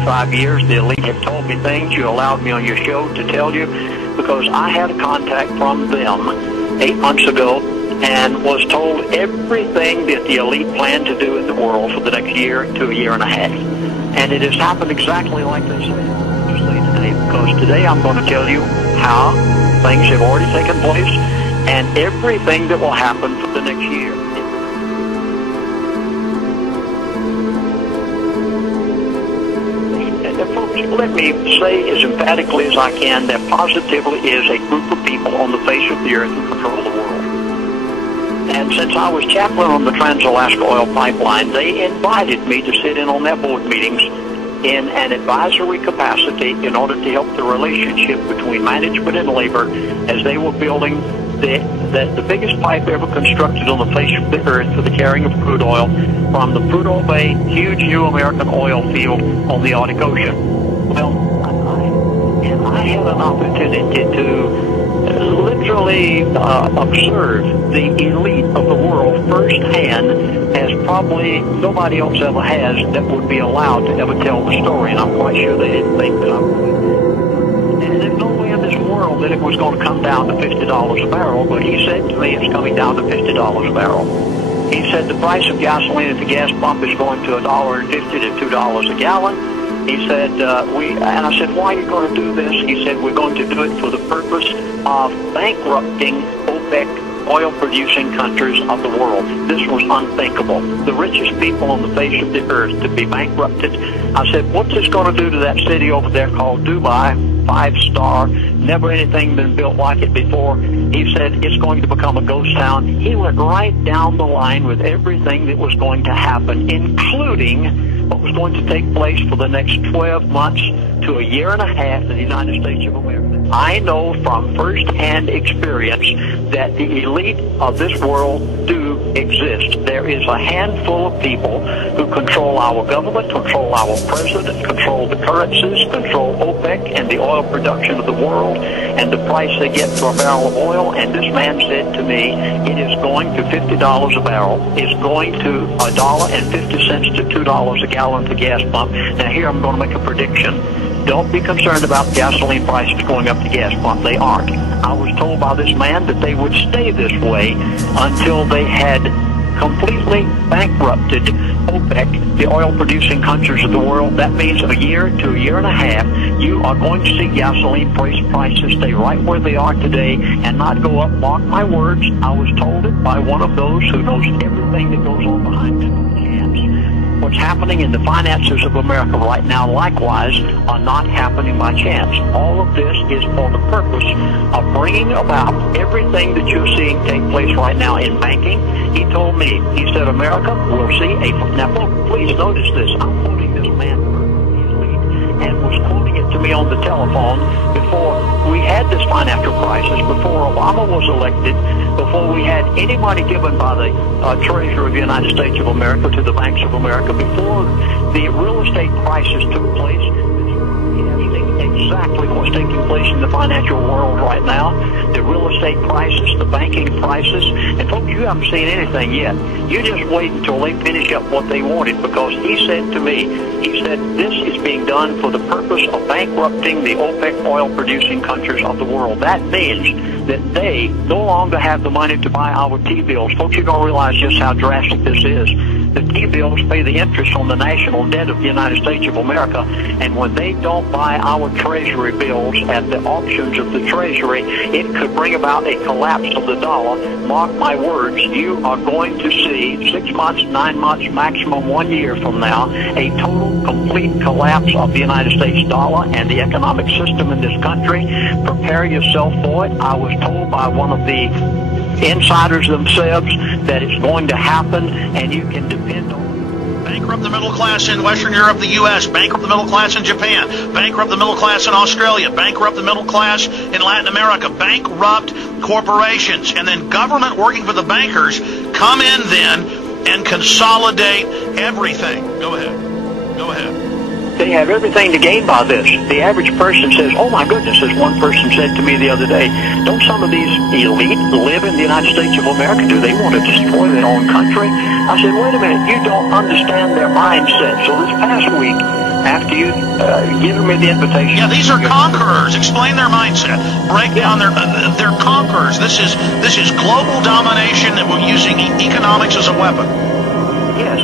35 years, the elite have told me things you allowed me on your show to tell you, because I had a contact from them 8 months ago and was told everything that the elite plan to do in the world for the next year to a year and a half. And it has happened exactly like they say today, because today I'm going to tell you how things have already taken place and everything that will happen for the next year. And folks, let me say as emphatically as I can that positively is a group of people on the face of the earth who control the world. And since I was chaplain on the Trans-Alaska Oil Pipeline, they invited me to sit in on their board meetings in an advisory capacity in order to help the relationship between management and labor as they were building the biggest pipe ever constructed on the face of the earth for the carrying of crude oil from the Prudhoe Bay huge new American oil field on the Arctic Ocean. Well, I had an opportunity to literally observe the elite of the world firsthand, as probably nobody else ever has that would be allowed to ever tell the story, and I'm quite sure they didn't think that I would. And there's no way in this world that it was going to come down to $50 a barrel, but he said to me it's coming down to $50 a barrel. He said the price of gasoline at the gas pump is going to $1.50 to $2 a gallon. He said, and I said, why are you going to do this? He said, we're going to do it for the purpose of bankrupting OPEC oil-producing countries of the world. This was unthinkable. The richest people on the face of the earth to be bankrupted. I said, what's this going to do to that city over there called Dubai? 5-star, never anything been built like it before. He said, it's going to become a ghost town. He went right down the line with everything that was going to happen, including what was going to take place for the next 12 months to a year and a half in the United States of America. I know from first-hand experience that the elite of this world do exist. There is a handful of people who control our government, control our president, control the currencies, control OPEC and the oil production of the world and the price they get for a barrel of oil. And this man said to me, it is going to $50 a barrel. It's going to $1.50 to $2 a gallon for gas pump. Now here I'm going to make a prediction. Don't be concerned about gasoline prices going up the gas pump. They aren't. I was told by this man that they would stay this way until they had completely bankrupted OPEC, the oil-producing countries of the world. That means a year to a year and a half, you are going to see gasoline prices stay right where they are today and not go up. Mark my words, I was told it by one of those who knows everything that goes on behind it. What's happening in the finances of America right now, likewise, are not happening by chance. All of this is for the purpose of bringing about everything that you're seeing take place right now in banking. He told me, he said, America will see a... Now, folks, please notice this. I'm quoting this man and was quoting it to me on the telephone before we had this financial crisis, before Obama was elected, before we had any money given by the Treasury of the United States of America to the banks of America, before the real estate crisis took place. Exactly what's taking place in the financial world right now, the real estate crisis, the banking crisis, and folks, you haven't seen anything yet. You just wait until they finish up what they wanted, because he said to me, he said, this is being done for the purpose of bankrupting the OPEC oil-producing countries of the world. That means that they no longer have the money to buy our T-bills. Folks, you don't realize just how drastic this is. The T-bills pay the interest on the national debt of the United States of America, and when they don't buy our Treasury bills at the auctions of the Treasury, it could bring about a collapse of the dollar. Mark my words, you are going to see 6 months, 9 months, maximum 1 year from now, a total, complete collapse of the United States dollar and the economic system in this country. Prepare yourself for it. I was told by one of the insiders themselves that it's going to happen, and you can depend on it. Bankrupt the middle class in Western Europe, the U.S., bankrupt the middle class in Japan, bankrupt the middle class in Australia, bankrupt the middle class in Latin America, bankrupt corporations, and then government working for the bankers come in then and consolidate everything. Go ahead. Go ahead. They have everything to gain by this. The average person says, oh my goodness, as one person said to me the other day, don't some of these elite live in the United States of America? Do they want to destroy their own country? I said, wait a minute, you don't understand their mindset. So this past week, after you given me the invitation. Yeah, these are conquerors. Explain their mindset. Break down their conquerors. This is global domination that we're using economics as a weapon. Yes.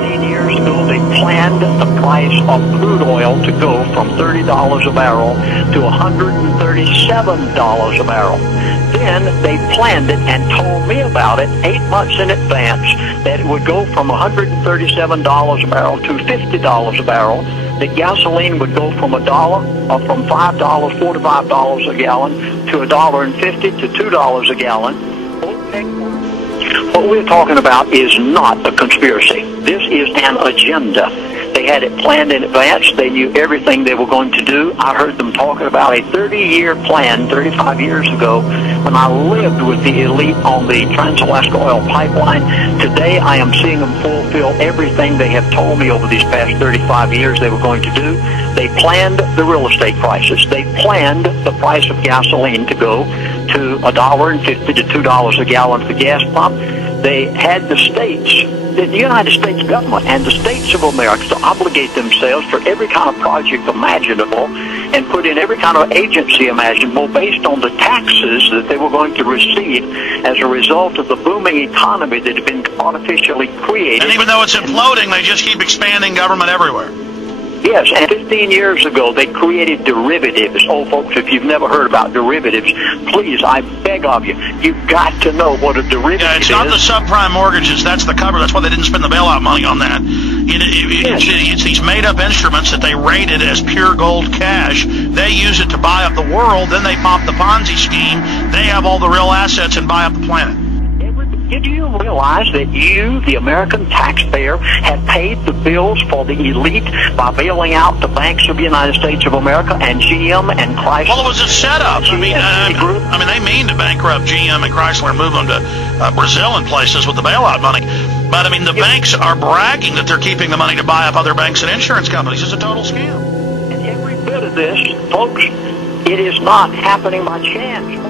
15 years ago, they planned the price of crude oil to go from $30 a barrel to $137 a barrel. Then they planned it and told me about it 8 months in advance that it would go from $137 a barrel to $50 a barrel. That gasoline would go from $1 or from $5, $4 to $5 a gallon to $1.50 to $2 a gallon. What we're talking about is not a conspiracy. This is an agenda. They had it planned in advance. They knew everything they were going to do. I heard them talking about a 30-year plan 35 years ago when I lived with the elite on the Trans-Alaska Oil Pipeline. Today, I am seeing them fulfill everything they have told me over these past 35 years they were going to do. They planned the real estate crisis. They planned the price of gasoline to go to $1.50 to $2 a gallon at the gas pump. They had the states, the United States government and the states of America to obligate themselves for every kind of project imaginable and put in every kind of agency imaginable based on the taxes that they were going to receive as a result of the booming economy that had been artificially created. And even though it's imploding, they just keep expanding government everywhere. Yes, and 15 years ago, they created derivatives. Oh, folks, if you've never heard about derivatives, please, I beg of you, you've got to know what a derivative is. Yeah, it's not the subprime mortgages. That's the cover. That's why they didn't spend the bailout money on that. It's these made-up instruments that they rated as pure gold cash. They use it to buy up the world. Then they pop the Ponzi scheme. They have all the real assets and buy up the planet. Did you realize that you, the American taxpayer, have paid the bills for the elite by bailing out the banks of the United States of America and GM and Chrysler? Well, it was a setup. I mean, they mean to bankrupt GM and Chrysler and move them to Brazil and places with the bailout money. But, I mean, the banks are bragging that they're keeping the money to buy up other banks and insurance companies. It's a total scam. And every bit of this, folks, it is not happening by chance.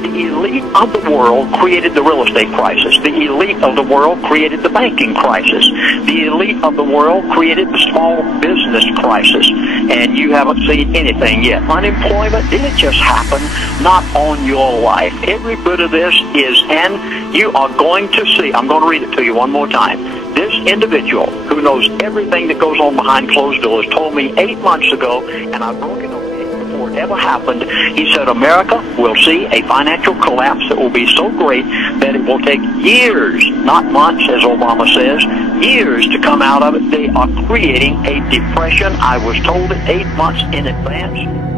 The elite of the world created the real estate crisis. The elite of the world created the banking crisis. The elite of the world created the small business crisis. And you haven't seen anything yet. Unemployment didn't just happen, not on your life. Every bit of this is, and you are going to see, I'm going to read it to you one more time. This individual who knows everything that goes on behind closed doors told me 8 months ago, and I broke it over before it ever happened. He said America will see a financial collapse that will be so great that it will take years, not months as Obama says, years to come out of it. They are creating a depression. I was told it 8 months in advance.